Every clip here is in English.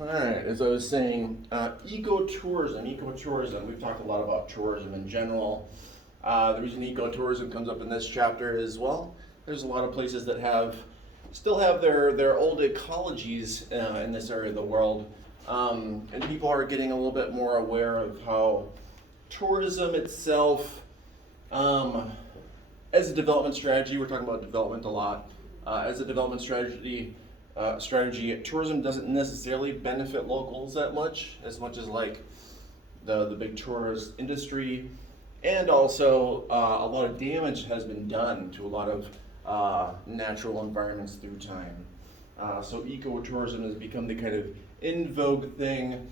All right, as I was saying, ecotourism. Ecotourism. We've talked a lot about tourism in general. The reason ecotourism comes up in this chapter is, well, there's a lot of places that still have their old ecologies in this area of the world, and people are getting a little bit more aware of how tourism itself, um, as a development strategy, we're talking about development a lot. As a development strategy, tourism doesn't necessarily benefit locals that much, as much as like the big tourist industry, and also a lot of damage has been done to a lot of natural environments through time. So ecotourism has become the kind of in vogue thing,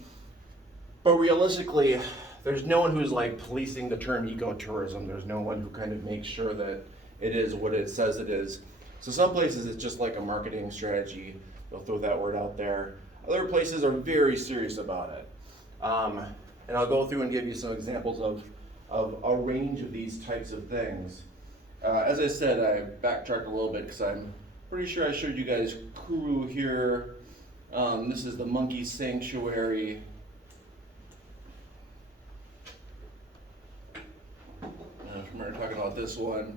but realistically, there's no one who's like policing the term ecotourism. There's no one who kind of makes sure that it is what it says it is. So some places it's just like a marketing strategy. They'll throw that word out there. Other places are very serious about it. And I'll go through and give you some examples of a range of these types of things. As I said, I backtracked a little bit because I'm pretty sure I showed you guys Kuru here. This is the monkey sanctuary. I remember talking about this one.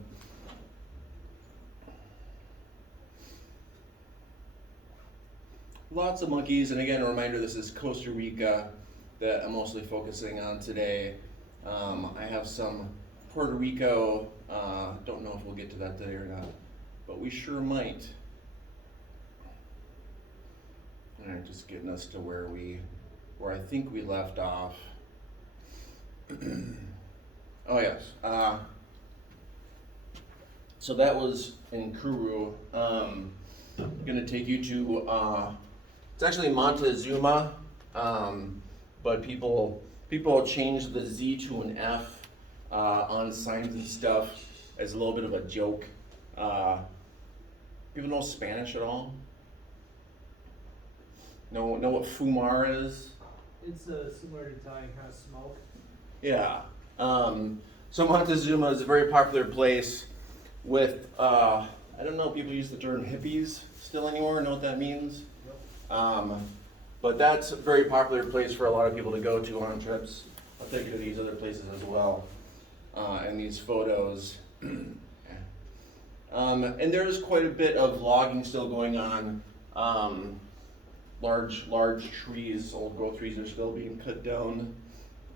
Lots of monkeys, and again, a reminder, this is Costa Rica that I'm mostly focusing on today. I have some Puerto Rico, don't know if we'll get to that today or not, but we sure might. All right, just getting us to where I think we left off. Oh yes, so that was in Kuru. I'm gonna take you to, it's actually Montezuma, but people change the Z to an F on signs and stuff as a little bit of a joke. People know Spanish at all? Know what fumar is? It's similar to Italian kind of smoke. Yeah. So Montezuma is a very popular place with, I don't know if people use the term hippies still anymore, know what that means? But that's a very popular place for a lot of people to go to on trips. I'll take you to these other places as well, and these photos. And there's quite a bit of logging still going on. Large trees, old growth trees are still being cut down.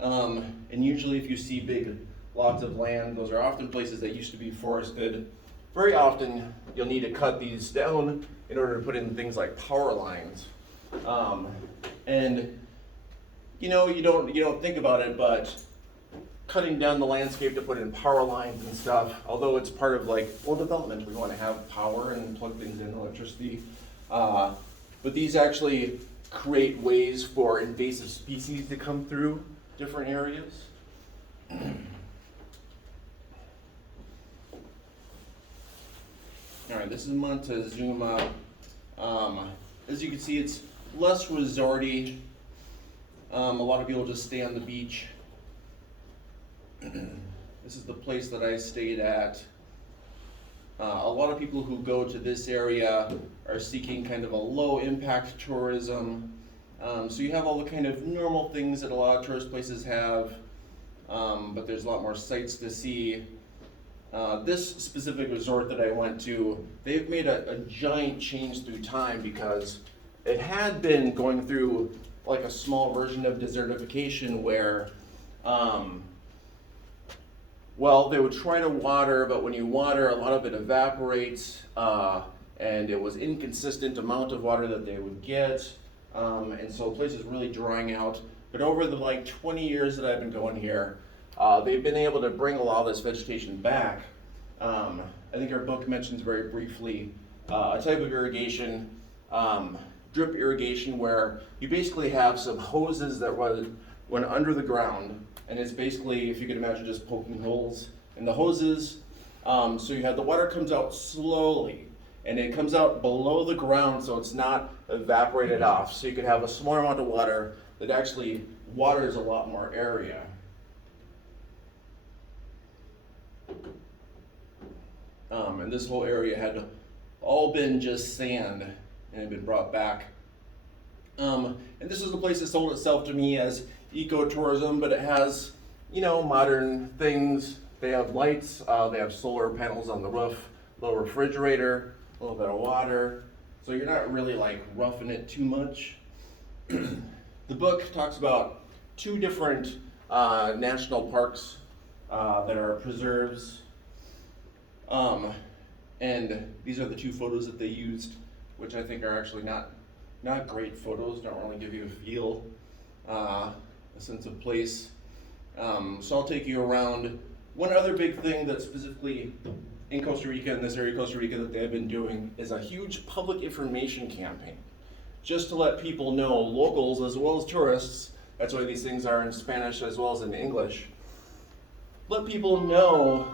And usually if you see big lots of land, those are often places that used to be forested. Very often you'll need to cut these down in order to put in things like power lines. And you don't think about it, but cutting down the landscape to put in power lines and stuff, although it's part of development, we want to have power and plug things in, electricity. But these actually create ways for invasive species to come through different areas. All right, this is Montezuma. As you can see, it's less resorty. A lot of people just stay on the beach. This is the place that I stayed at. A lot of people who go to this area are seeking kind of a low impact tourism. So you have all the kind of normal things that a lot of tourist places have, but there's a lot more sights to see. This specific resort that I went to, they've made a giant change through time because it had been going through like a small version of desertification where, they would try to water, but when you water, a lot of it evaporates, and it was inconsistent amount of water that they would get, and so the place is really drying out. But over the 20 years that I've been going here, they've been able to bring a lot of this vegetation back. I think our book mentions very briefly a type of irrigation, drip irrigation, where you basically have some hoses that went under the ground, and it's basically, if you can imagine, just poking holes in the hoses. So you have the water comes out slowly, and it comes out below the ground, so it's not evaporated off. So you could have a small amount of water that actually waters a lot more area. And this whole area had all been just sand and had been brought back And this is the place that sold itself to me as ecotourism, but it has, modern things. They have lights, they have solar panels on the roof, little refrigerator, a little bit of water. So you're not really like roughing it too much. The book talks about 2 different national parks that are preserves. And these are the 2 photos that they used, which I think are actually not great photos, don't really give you a feel, a sense of place. So I'll take you around. One other big thing that specifically in Costa Rica, in this area of Costa Rica, that they've been doing is a huge public information campaign, just to let people know, locals as well as tourists, that's why these things are in Spanish as well as in English, let people know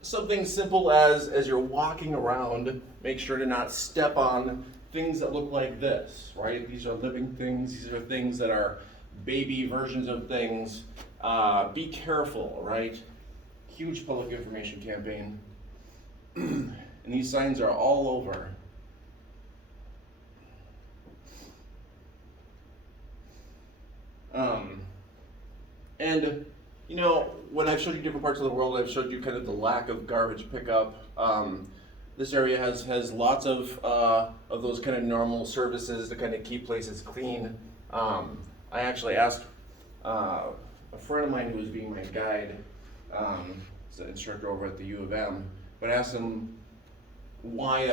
something simple as you're walking around, make sure to not step on things that look like this, right? These are living things, these are things that are baby versions of things. Be careful, right? Huge public information campaign. And these signs are all over. And when I've showed you different parts of the world, I've showed you kind of the lack of garbage pickup. This area has lots of those kind of normal services to kind of keep places clean. I actually asked a friend of mine who was being my guide, he's an instructor over at the U of M, but I asked him why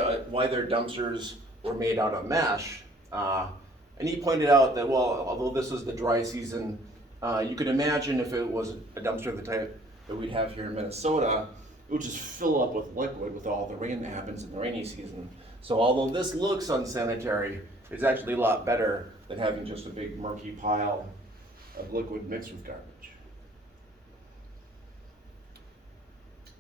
their dumpsters were made out of mesh. And he pointed out that, well, although this is the dry season, you could imagine if it was a dumpster of the type that we'd have here in Minnesota, it would just fill up with liquid with all the rain that happens in the rainy season. So although this looks unsanitary, it's actually a lot better than having just a big murky pile of liquid mixed with garbage.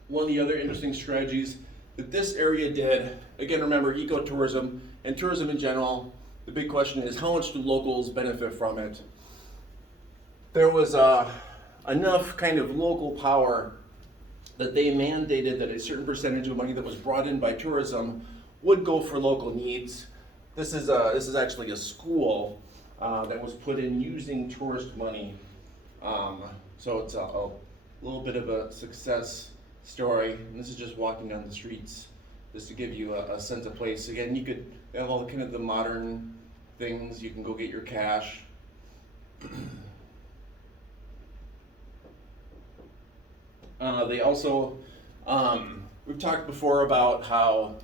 One of the other interesting strategies that this area did, again, remember, ecotourism and tourism in general, the big question is how much do locals benefit from it? There was enough kind of local power that they mandated that a certain percentage of money that was brought in by tourism would go for local needs. This is actually a school that was put in using tourist money. So it's a little bit of a success story. And this is just walking down the streets, just to give you a sense of place. Again, you could have all the kind of the modern things. You can go get your cash. They also, we've talked before about how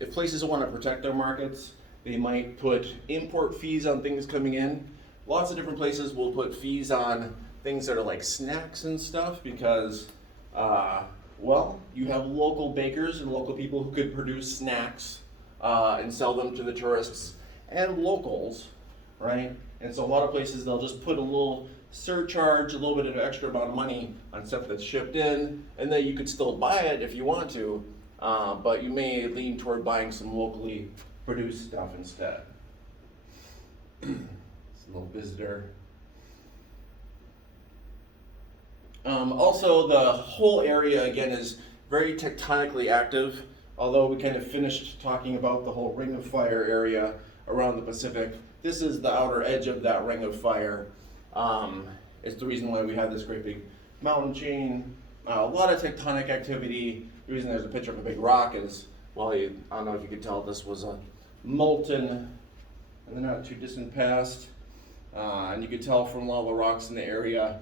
if places want to protect their markets, they might put import fees on things coming in. Lots of different places will put fees on things that are like snacks and stuff because, well, you have local bakers and local people who could produce snacks and sell them to the tourists and locals, right? And so a lot of places, they'll just put a little surcharge, a little bit of extra amount of money on stuff that's shipped in, and then you could still buy it if you want to, but you may lean toward buying some locally produced stuff instead. It's a little visitor. Also, the whole area, again, is very tectonically active, although we kind of finished talking about the whole Ring of Fire area around the Pacific. This is the outer edge of that Ring of Fire. It's the reason why we have this great big mountain chain, a lot of tectonic activity. The reason there's a picture of a big rock is, well, I don't know if you could tell, this was a molten in the not too distant past. And you could tell from a lot of the rocks in the area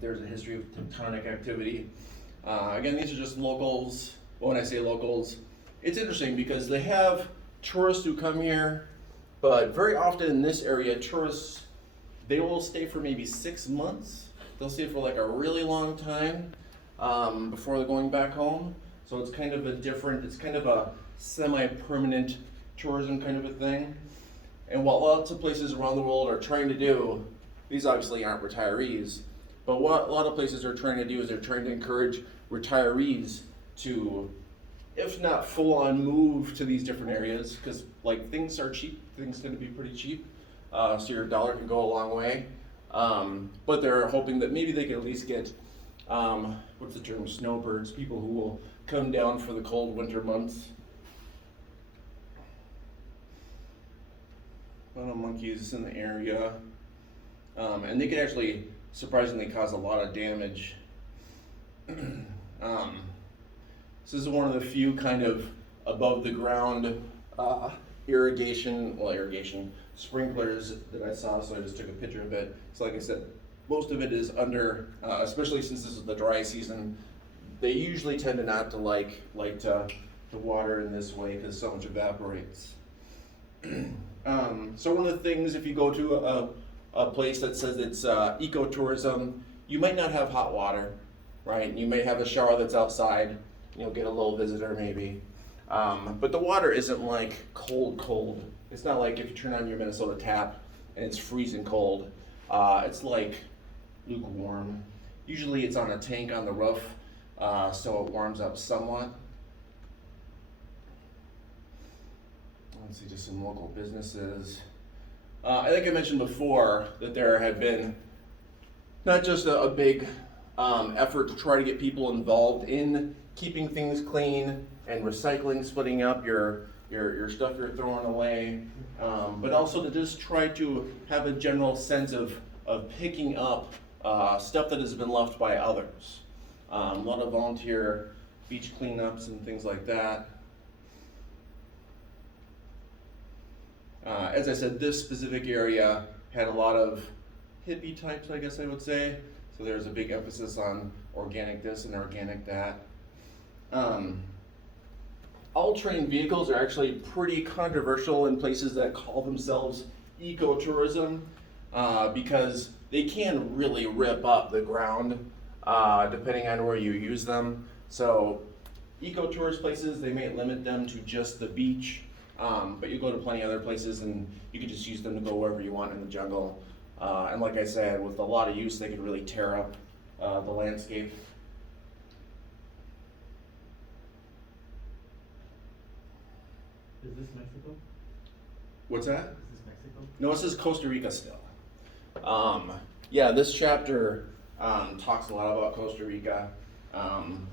there's a history of tectonic activity. Again, these are just locals. Well, when I say locals, it's interesting because they have tourists who come here, but very often in this area, tourists, they will stay for maybe 6 months. They'll stay for like a really long time before they're going back home. So it's kind of it's kind of a semi-permanent tourism kind of a thing. And what lots of places around the world are trying to do, these obviously aren't retirees, but what a lot of places are trying to do is they're trying to encourage retirees to, if not full on move to these different areas, because like things are cheap, things tend to be pretty cheap, so your dollar can go a long way. But they're hoping that maybe they can at least get, what's the term, snowbirds, people who will come down for the cold winter months A lot of monkeys in the area. And they can actually surprisingly cause a lot of damage. This is one of the few kind of above the ground irrigation sprinklers that I saw, so I just took a picture of it. So like I said, most of it is under, especially since this is the dry season, they usually tend to not to like to water in this way because so much evaporates. So one of the things, if you go to a place that says it's ecotourism, you might not have hot water, right? You may have a shower that's outside, you'll get a little visitor maybe. But the water isn't like cold. It's not like if you turn on your Minnesota tap and it's freezing cold. It's like lukewarm. Usually it's on a tank on the roof, so it warms up somewhat. Let's see, just some local businesses. I think I mentioned before that there had been not just a big effort to try to get people involved in keeping things clean and recycling, splitting up your stuff you're throwing away, but also to just try to have a general sense of picking up stuff that has been left by others. A lot of volunteer beach cleanups and things like that. As I said, this specific area had a lot of hippie types, I guess I would say. So there's a big emphasis on organic this and organic that. All-terrain vehicles are actually pretty controversial in places that call themselves ecotourism because they can really rip up the ground depending on where you use them. So ecotourist places, they may limit them to just the beach, but you go to plenty of other places and you can just use them to go wherever you want in the jungle. And like I said, with a lot of use, they could really tear up the landscape. Is this Mexico? What's that? Is this Mexico? No, this is Costa Rica still. Yeah, this chapter talks a lot about Costa Rica,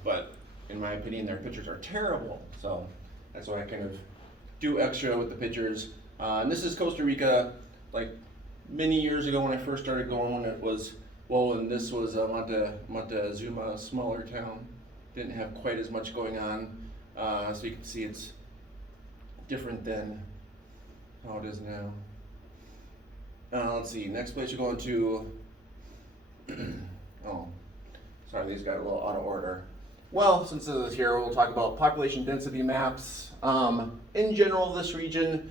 but in my opinion, their pictures are terrible. So that's why I kind of do extra with the pictures. And this is Costa Rica, like many years ago when I first started going, when it was, and this was Montezuma, a smaller town. Didn't have quite as much going on. So you can see it's different than how it is now. Let's see, next place you're going to, oh, sorry, these got a little out of order. Well, since this is here, we'll talk about population density maps. In general, this region,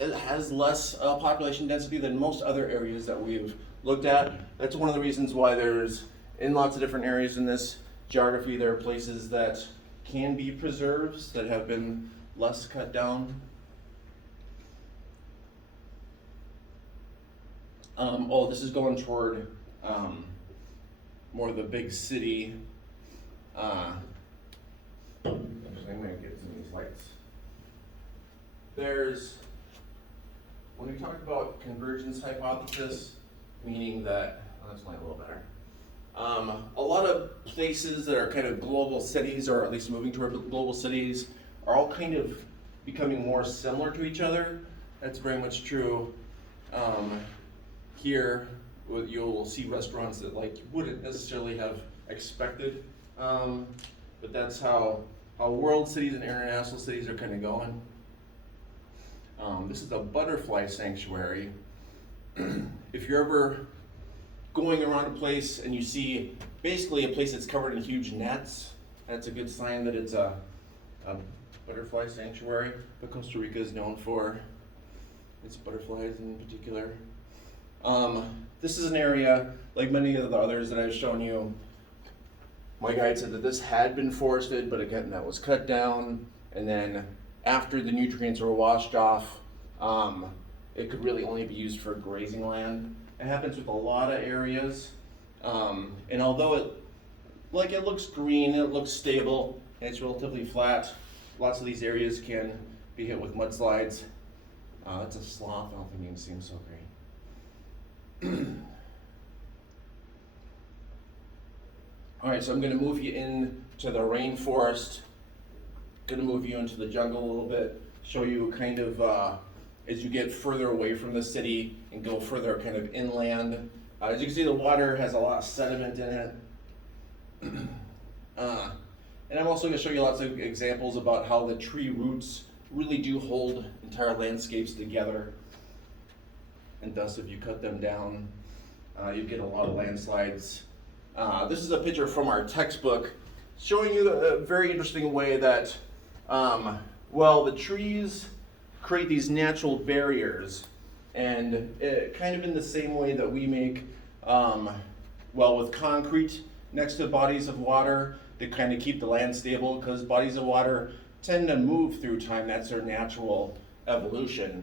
it has less population density than most other areas that we've looked at. That's one of the reasons why there's, in lots of different areas in this geography, there are places that can be preserves that have been less cut down. This is going toward more of the big city. Actually, I'm going to get some of these lights. When we talk about convergence hypothesis, meaning that, that's a little better. A lot of places that are kind of global cities, or at least moving toward global cities, are all kind of becoming more similar to each other. That's very much true. Here, you'll see restaurants that like you wouldn't necessarily have expected, but that's how world cities and international cities are kind of going. This is a butterfly sanctuary. If you're ever going around a place and you see basically a place that's covered in huge nets, that's a good sign that it's a butterfly sanctuary. But Costa Rica is known for its butterflies in particular. This is an area, like many of the others that I've shown you, my guide said that this had been forested, but again, that was cut down, and then after the nutrients were washed off, it could really only be used for grazing land. It happens with a lot of areas, and although it looks green, it looks stable, and it's relatively flat, lots of these areas can be hit with mudslides. It's a sloth, I don't think you can see him so great. All right, so I'm going to move you into the rainforest, going to move you into the jungle a little bit, show you kind of as you get further away from the city and go further kind of inland. As you can see, the water has a lot of sediment in it. And I'm also going to show you lots of examples about how the tree roots really do hold entire landscapes together. And thus, if you cut them down, you get a lot of landslides. This is a picture from our textbook showing you a very interesting way that, the trees create these natural barriers, and kind of in the same way that we make, with concrete next to bodies of water to kind of keep the land stable, because bodies of water tend to move through time. That's their natural evolution.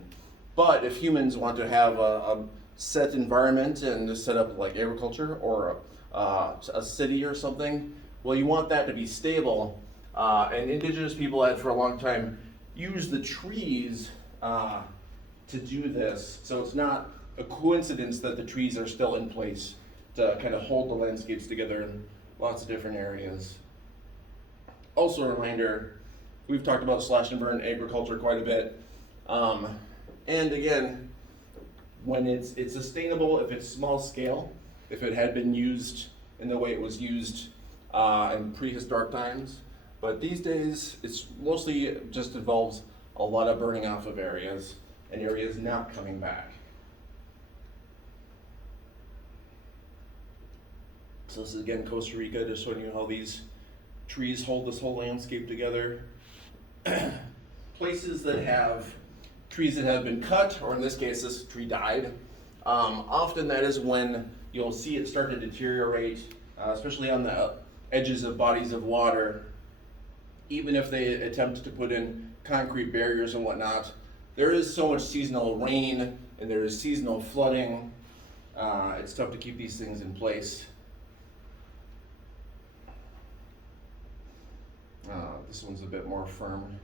But if humans want to have a set environment and to set up like agriculture or a city or something, well, you want that to be stable. And indigenous people had for a long time used the trees to do this. So it's not a coincidence that the trees are still in place to kind of hold the landscapes together in lots of different areas. Also a reminder, we've talked about slash and burn agriculture quite a bit. And again, when it's sustainable, if it's small scale, if it had been used in the way it was used in prehistoric times. But these days, it's mostly just involves a lot of burning off of areas and areas not coming back. So this is again Costa Rica, just showing you how these trees hold this whole landscape together. Places that have trees that have been cut, or in this case, this tree died. Often that is when you'll see it start to deteriorate, especially on the edges of bodies of water. Even if they attempt to put in concrete barriers and whatnot, there is so much seasonal rain and there is seasonal flooding. It's tough to keep these things in place. This one's a bit more firm.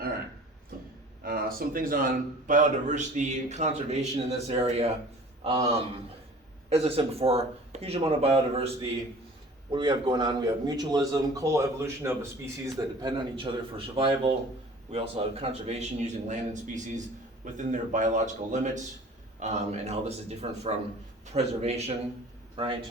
All right. Some things on biodiversity and conservation in this area. As I said before, huge amount of biodiversity. What do we have going on? We have mutualism, coevolution of species that depend on each other for survival. We also have conservation using land and species within their biological limits, and how this is different from preservation, right?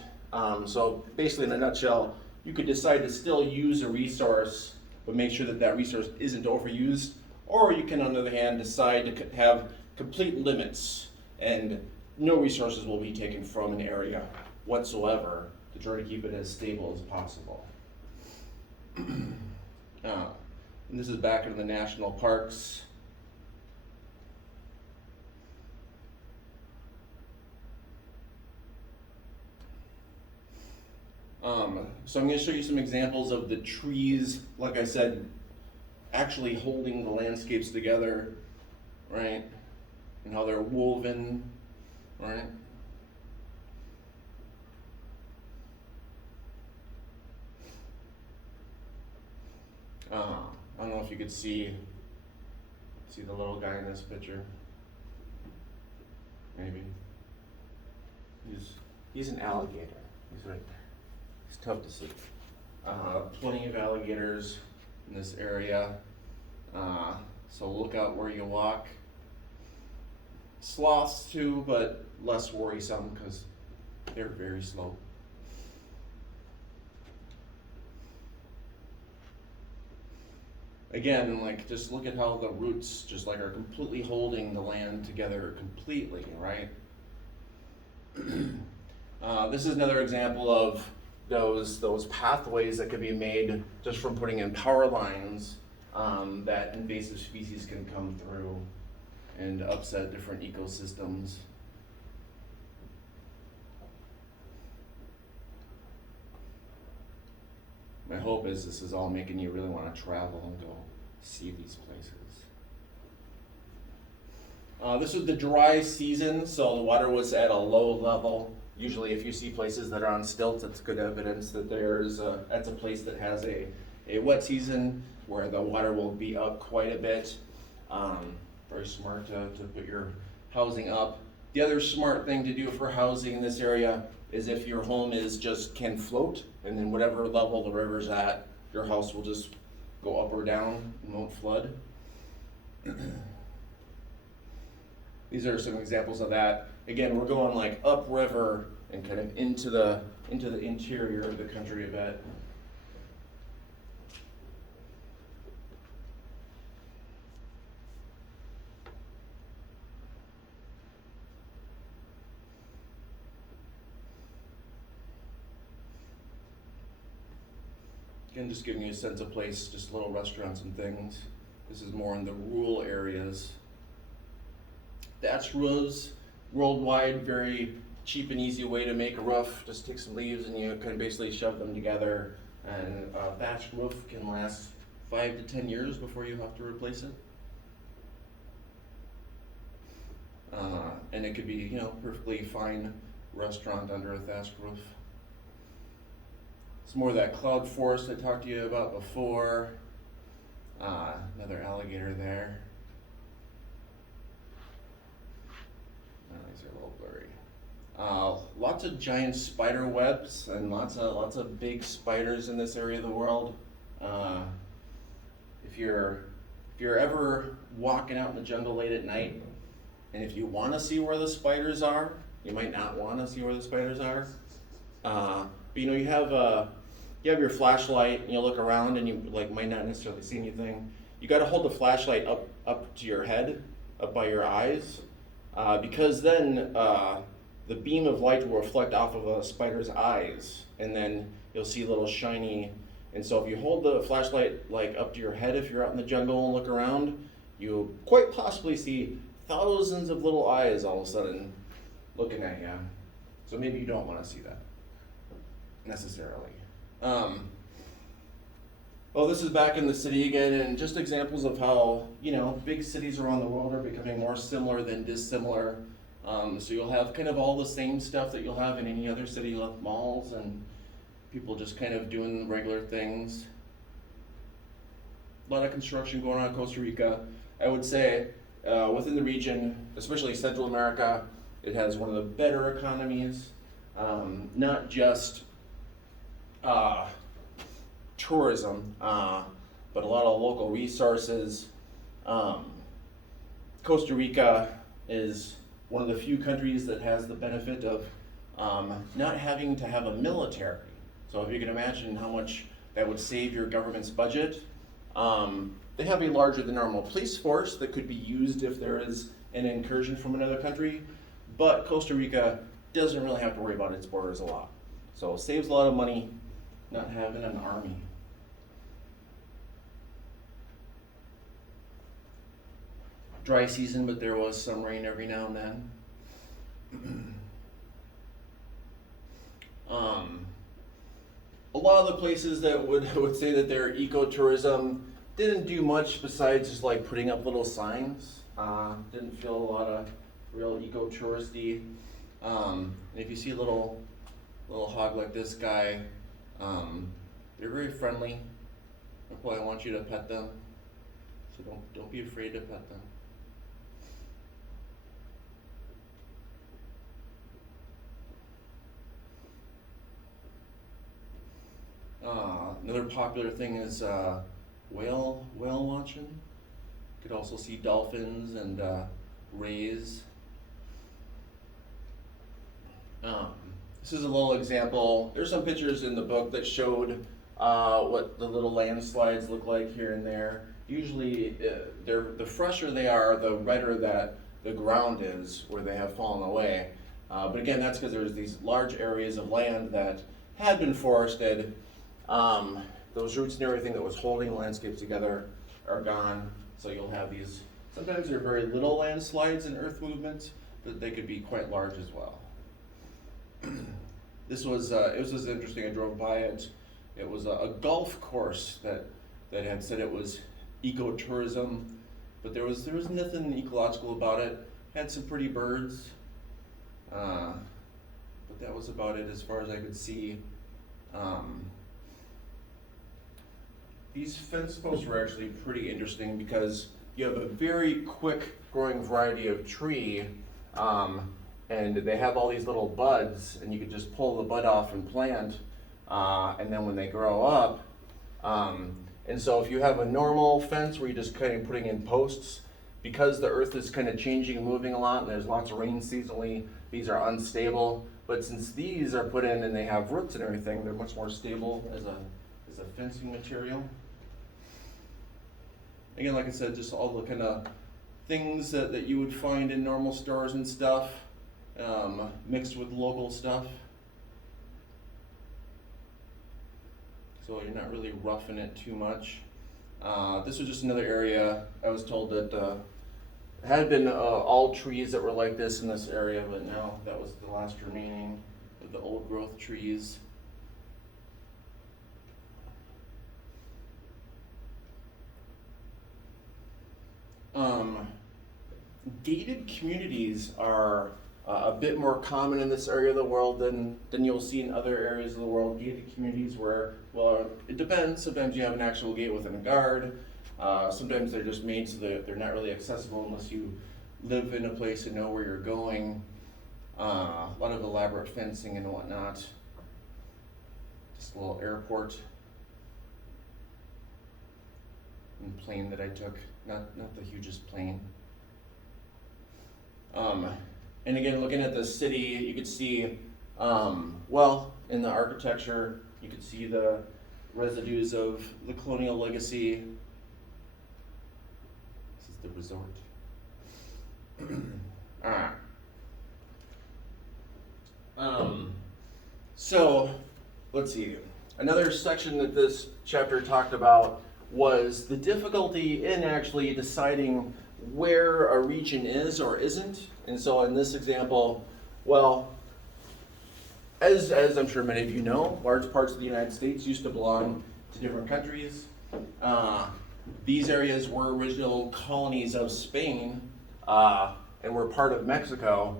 So basically, in a nutshell, you could decide to still use a resource, but make sure that that resource isn't overused, or you can, on the other hand, decide to have complete limits, and no resources will be taken from an area whatsoever to try to keep it as stable as possible. And this is back in the national parks. So I'm going to show you some examples of the trees, like I said, actually holding the landscapes together, right? And how they're woven, right? I don't know if you could see the little guy in this picture. Maybe. He's an alligator. He's right there. He's tough to see. Plenty of alligators in this area. So look out where you walk. Sloths too, but less worrisome because they're very slow. Again, like, just look at how the roots just like are completely holding the land together completely, right? This is another example of those pathways that could be made just from putting in power lines that invasive species can come through and upset different ecosystems. My hope is this is all making you really want to travel and go see these places. This was the dry season, so the water was at a low level. Usually if you see places that are on stilts, that's good evidence that that's a place that has a wet season where the water will be up quite a bit. Very smart to put your housing up. The other smart thing to do for housing in this area is if your home can float, and then whatever level the river's at, your house will just go up or down and won't flood. These are some examples of that. Again, we're going like upriver and kind of into the interior of the country a bit. Again, just giving you a sense of place, just little restaurants and things. This is more in the rural areas. Thatch roofs, worldwide, very cheap and easy way to make a roof. Just take some leaves and you kind of basically shove them together. And a thatched roof can last 5 to 10 years before you have to replace it. And it could be, you know, perfectly fine restaurant under a thatched roof. It's more of that cloud forest I talked to you about before. Another alligator there. These are a little blurry. Lots of giant spider webs and lots of big spiders in this area of the world. If you're ever walking out in the jungle late at night, and if you want to see where the spiders are, you might not want to see where the spiders are. But you know, you have your flashlight and you look around and you like might not necessarily see anything. You got to hold the flashlight up to your head, up by your eyes, because then the beam of light will reflect off of a spider's eyes, and then you'll see little shiny. And so if you hold the flashlight like up to your head, if you're out in the jungle and look around, you'll quite possibly see thousands of little eyes all of a sudden looking at you. So maybe you don't want to see that necessarily. Well, this is back in the city again, and just examples of how, you know, big cities around the world are becoming more similar than dissimilar. So you'll have kind of all the same stuff that you'll have in any other city. You'll have malls and people just kind of doing regular things. A lot of construction going on in Costa Rica. I would say within the region, especially Central America, it has one of the better economies. Not just tourism, but a lot of local resources. Costa Rica is one of the few countries that has the benefit of not having to have a military. So if you can imagine how much that would save your government's budget. They have a larger than normal police force that could be used if there is an incursion from another country, but Costa Rica doesn't really have to worry about its borders a lot. So it saves a lot of money not having an army. Dry season, but there was some rain every now and then. A lot of the places that would say that they're ecotourism didn't do much besides just like putting up little signs. Didn't feel a lot of real ecotouristy. And if you see a little hog like this guy, they're very friendly. They'll probably want you to pet them, so don't be afraid to pet them. Another popular thing is whale watching. You could also see dolphins and rays. This is a little example. There's some pictures in the book that showed what the little landslides look like here and there. Usually, the fresher they are, the redder that the ground is where they have fallen away. But again, that's because there's these large areas of land that had been forested. Those roots and everything that was holding the landscapes together are gone. So you'll have these, sometimes they're very little landslides and earth movements, but they could be quite large as well. This was, it was just interesting. I drove by it. It was a golf course that had said it was ecotourism, but there was nothing ecological about it. Had some pretty birds, but that was about it as far as I could see. These fence posts were actually pretty interesting because you have a very quick growing variety of tree, and they have all these little buds, and you can just pull the bud off and plant, and then when they grow up, and so if you have a normal fence where you're just kind of putting in posts, because the earth is kind of changing and moving a lot, and there's lots of rain seasonally, these are unstable. But since these are put in and they have roots and everything, they're much more stable as a fencing material. Again, like I said, just all the kind of things that you would find in normal stores and stuff, mixed with local stuff. So you're not really roughing it too much. This was just another area. I was told that had been all trees that were like this in this area, but now that was the last remaining of the old growth trees. Gated communities are a bit more common in this area of the world than you'll see in other areas of the world. Gated communities where, well, it depends. Sometimes you have an actual gate within a guard. Sometimes they're just made so that they're not really accessible unless you live in a place and know where you're going. A lot of elaborate fencing and whatnot. Just a little airport and plane that I took. Not the hugest plane. And again, looking at the city, you could see, well, in the architecture, you could see the residues of the colonial legacy. This is the resort. So, let's see. Another section that this chapter talked about was the difficulty in actually deciding where a region is or isn't. And so in this example, well, as I'm sure many of you know, large parts of the United States used to belong to different countries. These areas were original colonies of Spain and were part of Mexico.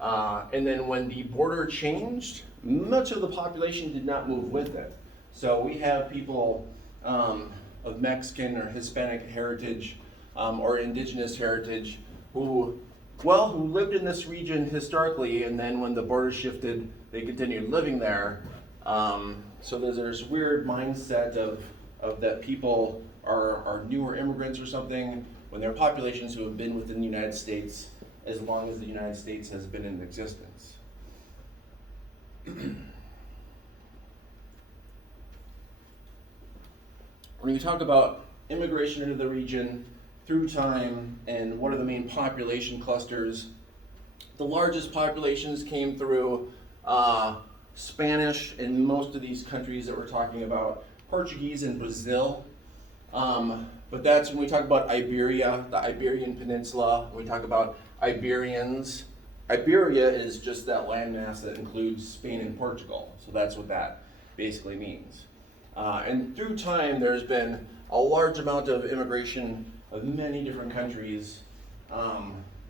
And then when the border changed, much of the population did not move with it. So we have people of Mexican or Hispanic heritage or indigenous heritage who lived in this region historically, and then when the border shifted, they continued living there. So there's this weird mindset of that people are newer immigrants or something, when there are populations who have been within the United States as long as the United States has been in existence. When you talk about immigration into the region through time and what are the main population clusters, the largest populations came through Spanish in most of these countries that we're talking about, Portuguese in Brazil. But that's when we talk about Iberia, the Iberian Peninsula, when we talk about Iberians. Iberia is just that landmass that includes Spain and Portugal. So that's what that basically means. And through time, there's been a large amount of immigration of many different countries,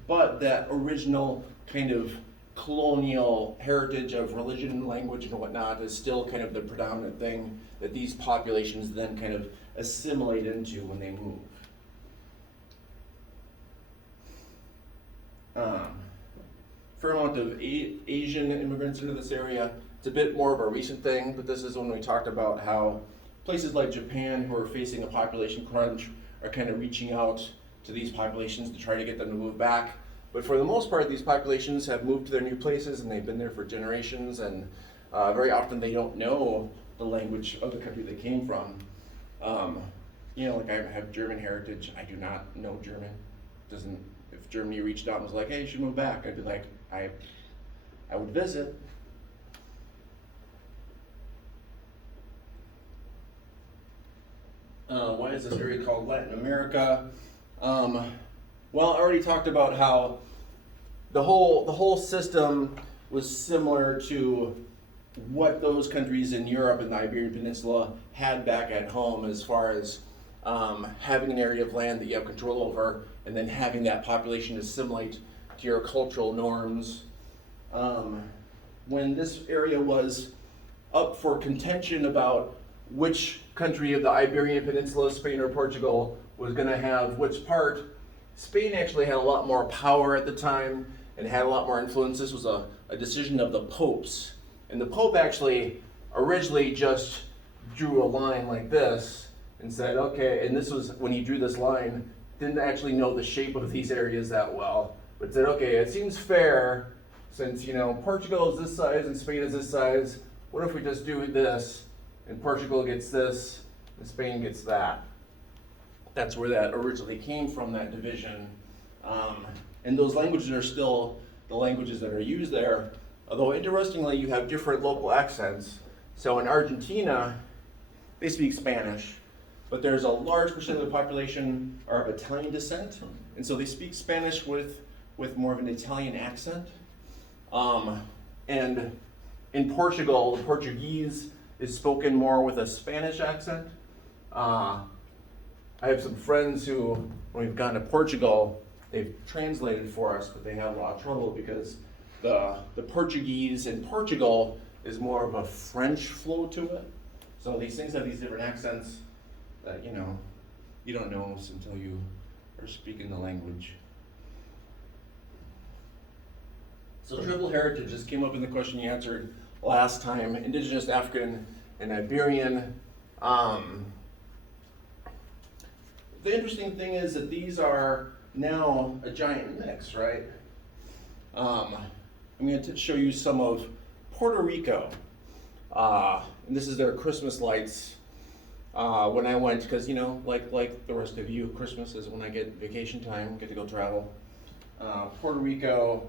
but that original kind of colonial heritage of religion and language and whatnot is still kind of the predominant thing that these populations then kind of assimilate into when they move. Fair amount of Asian immigrants into this area. It's a bit more of a recent thing, but this is when we talked about how places like Japan, who are facing a population crunch, are kind of reaching out to these populations to try to get them to move back. But for the most part, these populations have moved to their new places and they've been there for generations, and very often they don't know the language of the country they came from. Like I have German heritage, I do not know German. If Germany reached out and was like, hey, you should move back, I'd be like, I would visit. Why is this area called Latin America? Well, I already talked about how the whole system was similar to what those countries in Europe and the Iberian Peninsula had back at home, as far as having an area of land that you have control over, and then having that population assimilate to your cultural norms. When this area was up for contention about which country of the Iberian Peninsula, Spain or Portugal, was going to have which part, Spain actually had a lot more power at the time and had a lot more influence. This was a decision of the popes. And the Pope actually originally just drew a line like this and said, okay, and this was when he drew this line, didn't actually know the shape of these areas that well, but said, okay, it seems fair since, Portugal is this size and Spain is this size. What if we just do this and Portugal gets this and Spain gets that? That's where that originally came from, that division. And those languages are still the languages that are used there. Although interestingly, you have different local accents. So in Argentina, they speak Spanish, but there's a large percent of the population are of Italian descent, and so they speak Spanish with more of an Italian accent. And in Portugal, the Portuguese is spoken more with a Spanish accent. I have some friends who, when we've gone to Portugal, they've translated for us, but they have a lot of trouble because the Portuguese in Portugal is more of a French flow to it. So these things have these different accents that, you don't know until you are speaking the language. So tribal heritage just came up in the question you answered last time. Indigenous African and Iberian. The interesting thing is that these are now a giant mix, right? I'm going to show you some of Puerto Rico. And this is their Christmas lights. When I went, because like the rest of you, Christmas is when I get vacation time, get to go travel. Puerto Rico,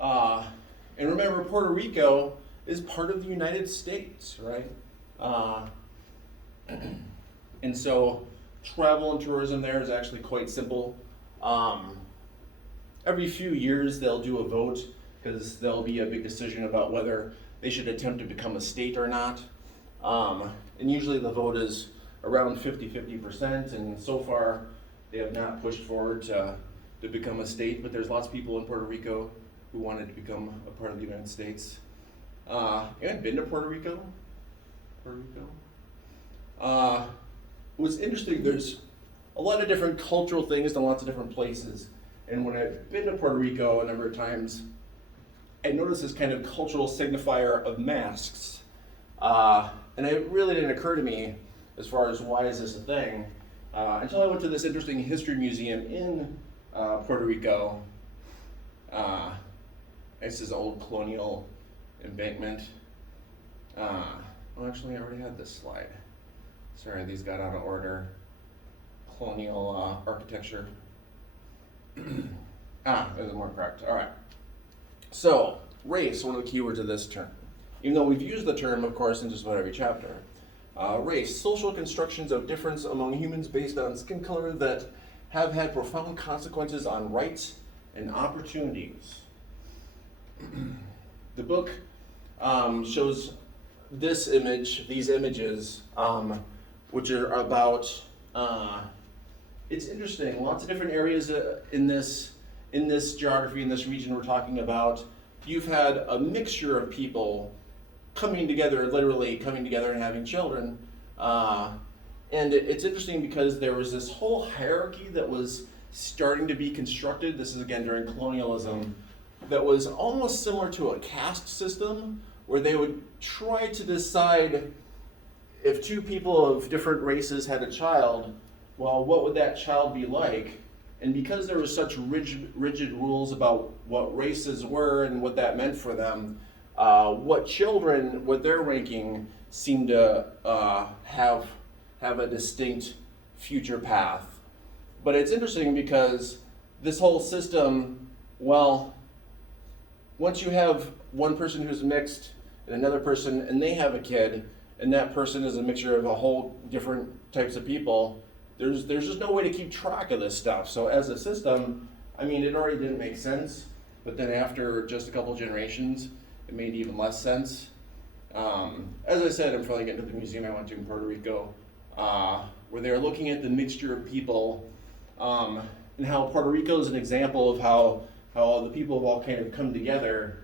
and remember, Puerto Rico is part of the United States, right? And so travel and tourism there is actually quite simple. Every few years they'll do a vote because there'll be a big decision about whether they should attempt to become a state or not. And usually the vote is around 50%, and so far they have not pushed forward to become a state, but there's lots of people in Puerto Rico who wanted to become a part of the United States. You haven't been to Puerto Rico? What's interesting, there's a lot of different cultural things in lots of different places. And when I've been to Puerto Rico a number of times, I noticed this kind of cultural signifier of masks. And it really didn't occur to me as far as why is this a thing, until I went to this interesting history museum in Puerto Rico. This is old colonial embankment. Actually, I already had this slide. Sorry, these got out of order. Colonial architecture. There's more correct. All right. So, race, one of the keywords of this term. Even though we've used the term, of course, in just about every chapter. Race, social constructions of difference among humans based on skin color that have had profound consequences on rights and opportunities. The book shows this image, these images, which are about, it's interesting, lots of different areas in this geography, in this region we're talking about. You've had a mixture of people coming together, literally coming together and having children. And it's interesting because there was this whole hierarchy that was starting to be constructed. This is again during colonialism, that was almost similar to a caste system where they would try to decide if two people of different races had a child, well, what would that child be like? And because there was such rigid rules about what races were and what that meant for them, what their ranking seemed to have a distinct future path. But it's interesting because this whole system, well, once you have one person who's mixed and another person, and they have a kid, and that person is a mixture of a whole different types of people, there's just no way to keep track of this stuff. So as a system, I mean, it already didn't make sense, but then after just a couple generations, it made even less sense. As I said, I'm probably getting to the museum I went to in Puerto Rico, where they're looking at the mixture of people, and how Puerto Rico is an example of how the people have all kind of come together.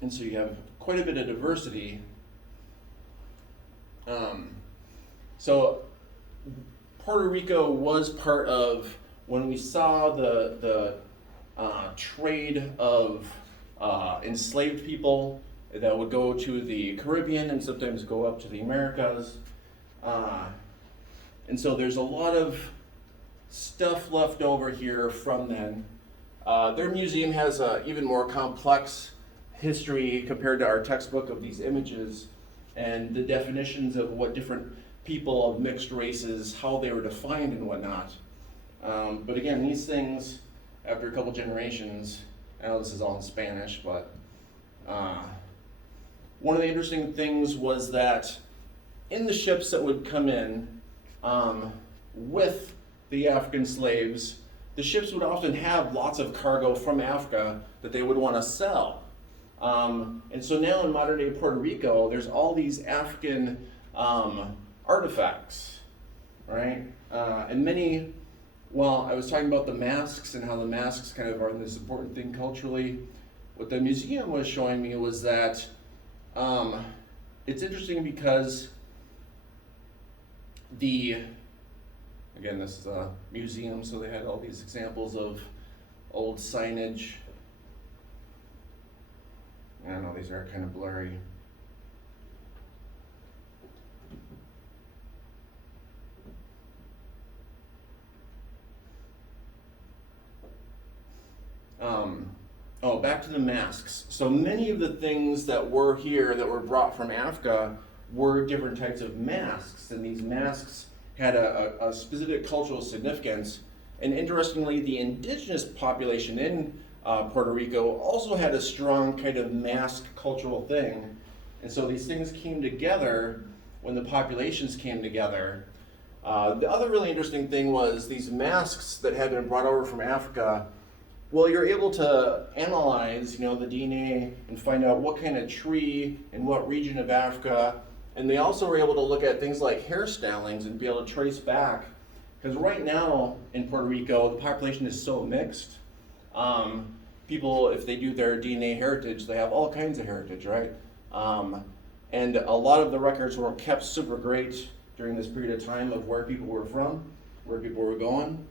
And so you have quite a bit of diversity. So Puerto Rico was part of, when we saw the trade of enslaved people that would go to the Caribbean and sometimes go up to the Americas. And so there's a lot of stuff left over here from then. Their museum has a even more complex history compared to our textbook of these images and the definitions of what different people of mixed races, how they were defined and whatnot. But again, these things, after a couple generations, I know this is all in Spanish, but one of the interesting things was that in the ships that would come in with the African slaves, the ships would often have lots of cargo from Africa that they would want to sell. And so now in modern day Puerto Rico, there's all these African artifacts, right? And many, well, I was talking about the masks and how the masks kind of are this important thing culturally. What the museum was showing me was that it's interesting because again, this is a museum, so they had all these examples of old signage. I know these are kind of blurry. Back to the masks. So many of the things that were here that were brought from Africa were different types of masks, and these masks had a specific cultural significance. And interestingly, the indigenous population in Puerto Rico also had a strong kind of mask cultural thing. And so these things came together when the populations came together. The other really interesting thing was these masks that had been brought over from Africa. Well, you're able to analyze, the DNA and find out what kind of tree in what region of Africa. And they also were able to look at things like hairstylings and be able to trace back. Because right now in Puerto Rico, the population is so mixed. People, if they do their DNA heritage, they have all kinds of heritage, right? And a lot of the records weren't kept super great during this period of time of where people were from, where people were going.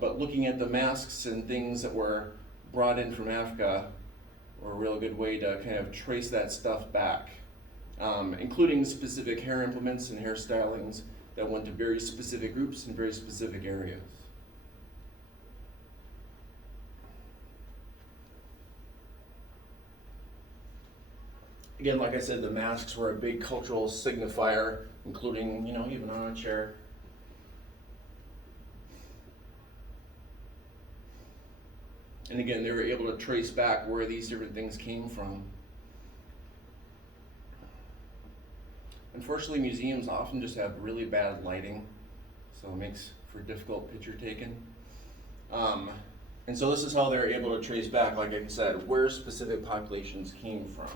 But looking at the masks and things that were brought in from Africa were a real good way to kind of trace that stuff back, including specific hair implements and hairstylings that went to very specific groups in very specific areas. Again, like I said, the masks were a big cultural signifier, including, even on a chair. And again, they were able to trace back where these different things came from. Unfortunately, museums often just have really bad lighting, so it makes for difficult picture taking. And so this is how they're able to trace back, like I said, where specific populations came from.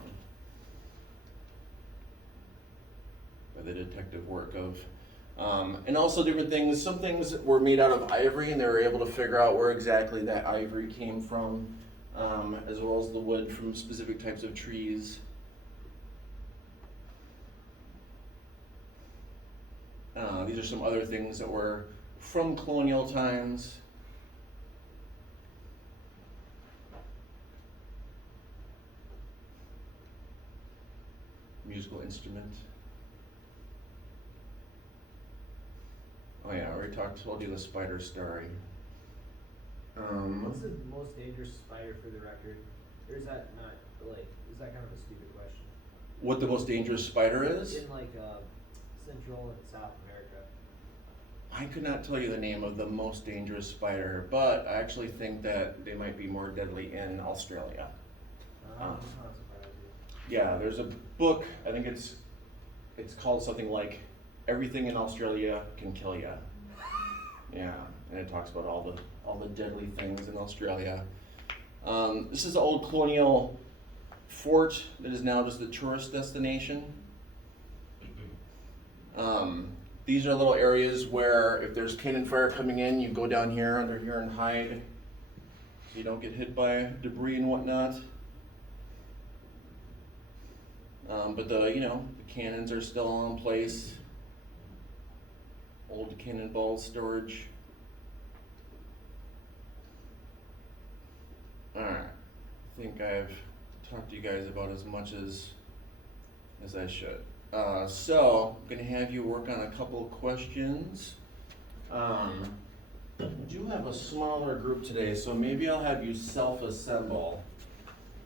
By the detective work of, and also different things. Some things were made out of ivory, and they were able to figure out where exactly that ivory came from, as well as the wood from specific types of trees. These are some other things that were from colonial times. Musical instrument. Oh yeah, I already told you the spider story. What's the most dangerous spider for the record? Or is that not, is that kind of a stupid question? What the most dangerous spider is? In Central and South America. I could not tell you the name of the most dangerous spider, but I actually think that they might be more deadly in Australia. I'm not surprised. Yeah, there's a book, I think it's called something like Everything in Australia Can Kill Ya. Yeah, and it talks about all the deadly things in Australia. This is an old colonial fort that is now just a tourist destination. These are little areas where if there's cannon fire coming in, you go down here under here and hide so you don't get hit by debris and whatnot. But the cannons are still in place. Old cannonball storage. Alright, I think I've talked to you guys about as much as I should. So, I'm gonna have you work on a couple questions. We do have a smaller group today, so maybe I'll have you self-assemble.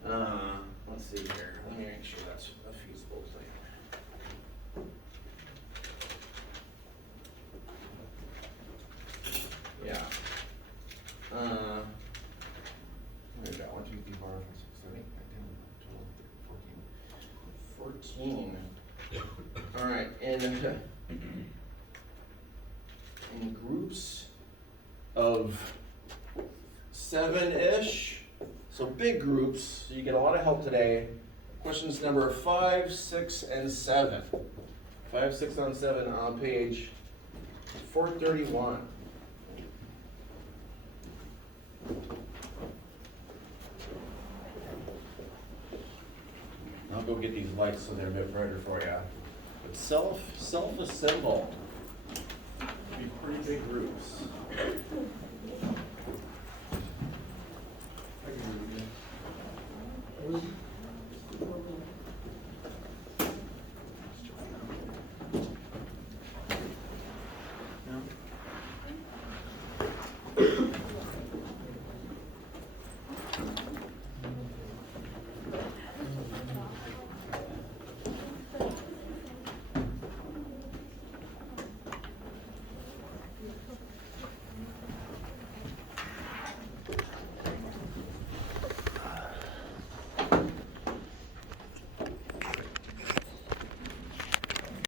Let's see here, let me make sure that's a feasible thing. Yeah. What we got? 1, 2, 3, 4, 5, 6, 7, 8, 9, 10, 11, 12, 13, 14. All right, in groups of 7-ish, so big groups, so you get a lot of help today. Questions number 5, 6, and 7. 5, 6, and 7 on page 431. I'll go get these lights so they're a bit brighter for you. But self-assemble. Be pretty big groups.